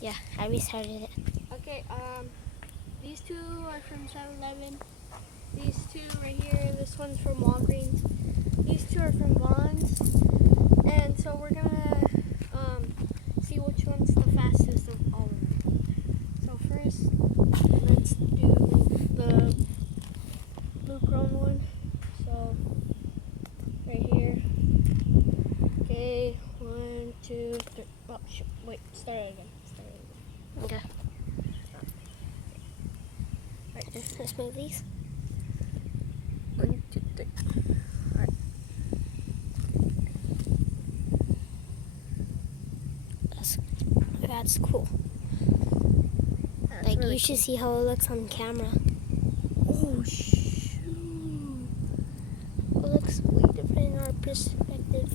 Yeah, I restarted it. Okay, these two are from 7-Eleven. These two right here, this one's from Walgreens. These two are from Vons. And so we're gonna see which one's the fastest of all of them. So first, let's do the blue chrome one. So right here. Okay, 1, 2, 3. Oh, wait, start it again. Okay. Alright, let's move these. 1, 2, 3. Alright. That's cool. That's Like, really you should cool. see how it looks on camera. Oh, shoot. It looks way different in our perspective.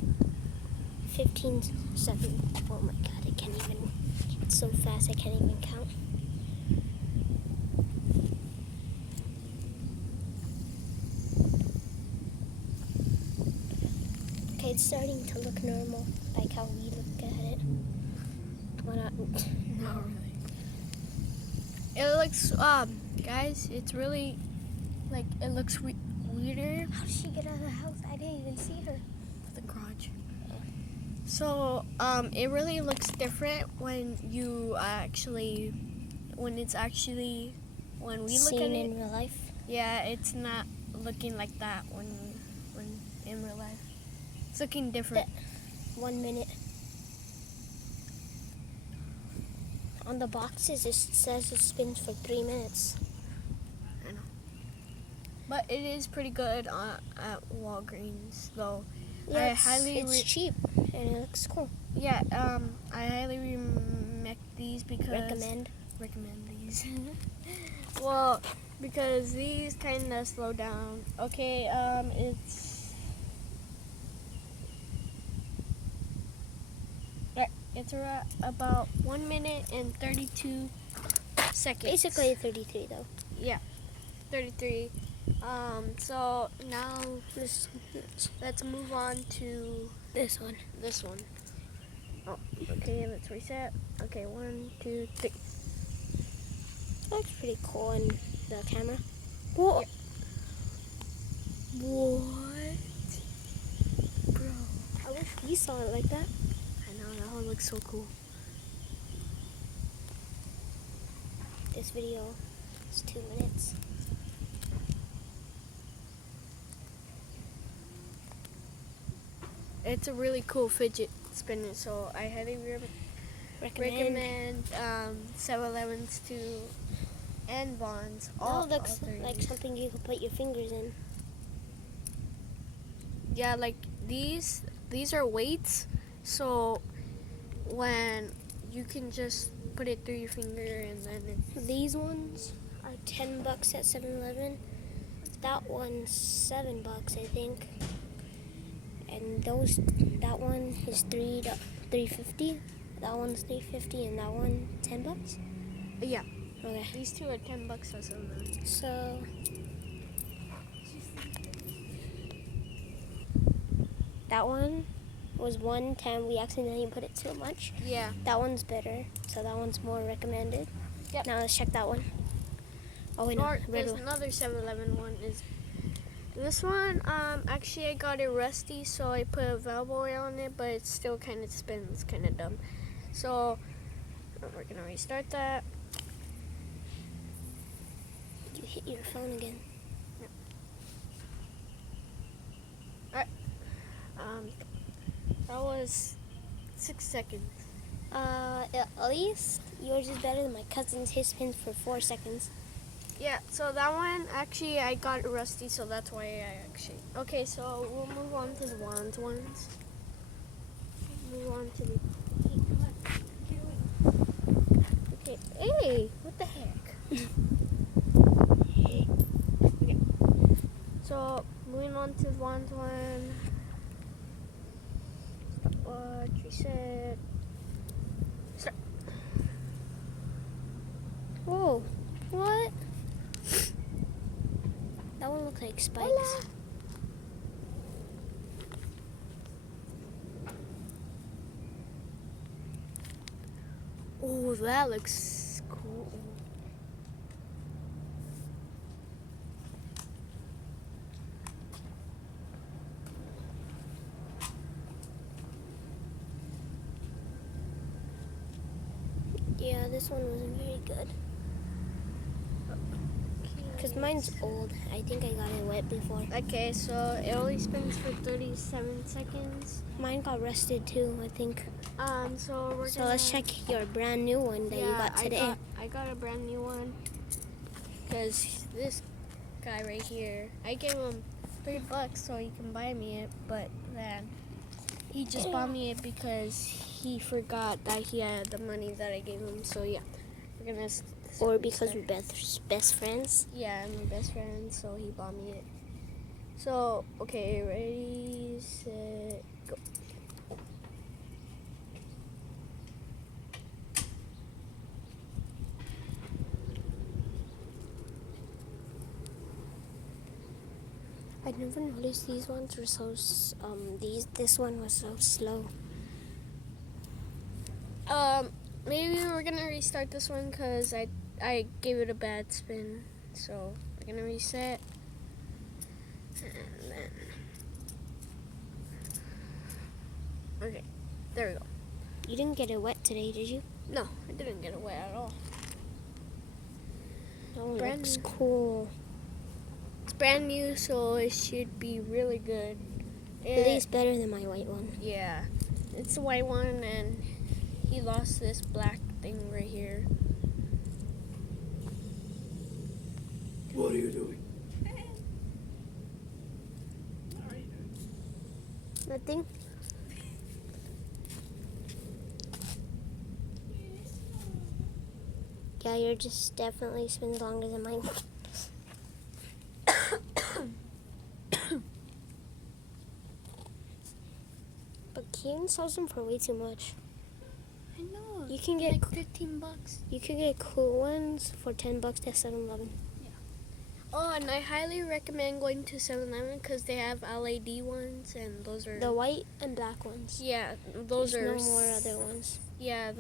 15 seconds. Oh my god, I can't even. It's so fast, I can't even count. Okay, it's starting to look normal, like how we look at it. Why not? Not really. It looks, guys, it's really, like, it looks weirder. How did she get out of the house? I didn't even see her. The garage. So, it really looks different when you actually, when we look at Seen it. in real life. Yeah, it's not looking like that when in real life. It's looking different. 1 minute. On the boxes, it says it spins for 3 minutes. I know. But it is pretty good at Walgreens, though. Yeah, I it's cheap and it looks cool. Yeah, I highly recommend these because Recommend. these. Well, because these kind of slow down. Okay, it's about 1 minute and 32 seconds. Basically 33 though. Yeah, 33. So now let's move on to This one. this one. Oh, okay, let's reset. Okay, 1, 2, 3. That looks pretty cool in the camera. Whoa. Yeah. What? Bro. I wish we saw it like that. I know, that one looks so cool. This video is 2 minutes. It's a really cool fidget spinner, so I highly recommend 7-Elevens too, and Vons. All looks like something you could put your fingers in. Yeah, like these are weights, so when you can just put it through your finger and then These ones are $10 at 7-Eleven. That one's $7, I think. And that one is $3.50. That one's $3.50, and that one $10. yeah, Okay. these two are $10 or something. So that one was $1.10. We accidentally put it too much. Yeah. That one's better, so that one's more recommended. Yep. Now let's check that one. Oh wait, no, Or red there's one. another 7-Eleven one. Is this one? Actually, I got it rusty, so I put a valve oil on it, but it still kind of spins, kind of dumb. So we're gonna restart that. You hit your phone again. That was 6 seconds. At least yours is better than my cousin's. His spins for 4 seconds. Yeah, so that one, actually, I got it rusty, so that's why I actually... Okay, so we'll move on to the wands ones. Move on to the... Okay, hey, what the heck? Okay. So, moving on to the wands one. What reset. Start. Whoa, what? That one looks like spikes. Hola. Oh, that looks cool. Yeah, this one wasn't very good. Because mine's old. I think I got it wet before. Okay, so it only spins for 37 seconds. Mine got rusted too, I think. So we're So let's check your brand new one that you got today. I got a brand new one. Because this guy right here, I gave him $3 so he can buy me it, but then he just bought me it because he forgot that he had the money that I gave him. So yeah, we're gonna. Or because we're best friends. Yeah, I'm my best friend, so he bought me it. So okay, ready, set, go. I never noticed these ones were so. This one was so slow. Maybe we're gonna restart this one because I gave it a bad spin. So we're gonna reset. And then okay, there we go. You didn't get it wet today, did you? No, I didn't get it wet at all. Oh, Brand looks new. cool. It's brand new, so it should be really good. At least better than my white one. Yeah, it's the white one, and he lost this black thing right here. What are you doing? Nothing. Yeah, yours just definitely spins longer than mine. But Keen sells them for way too much. I know. You can get like $15. you can get cool ones for $10 at 7-Eleven. Oh, and I highly recommend going to 7-Eleven because they have LED ones, and those are The white and black ones. yeah, those There's are no more other ones. yeah.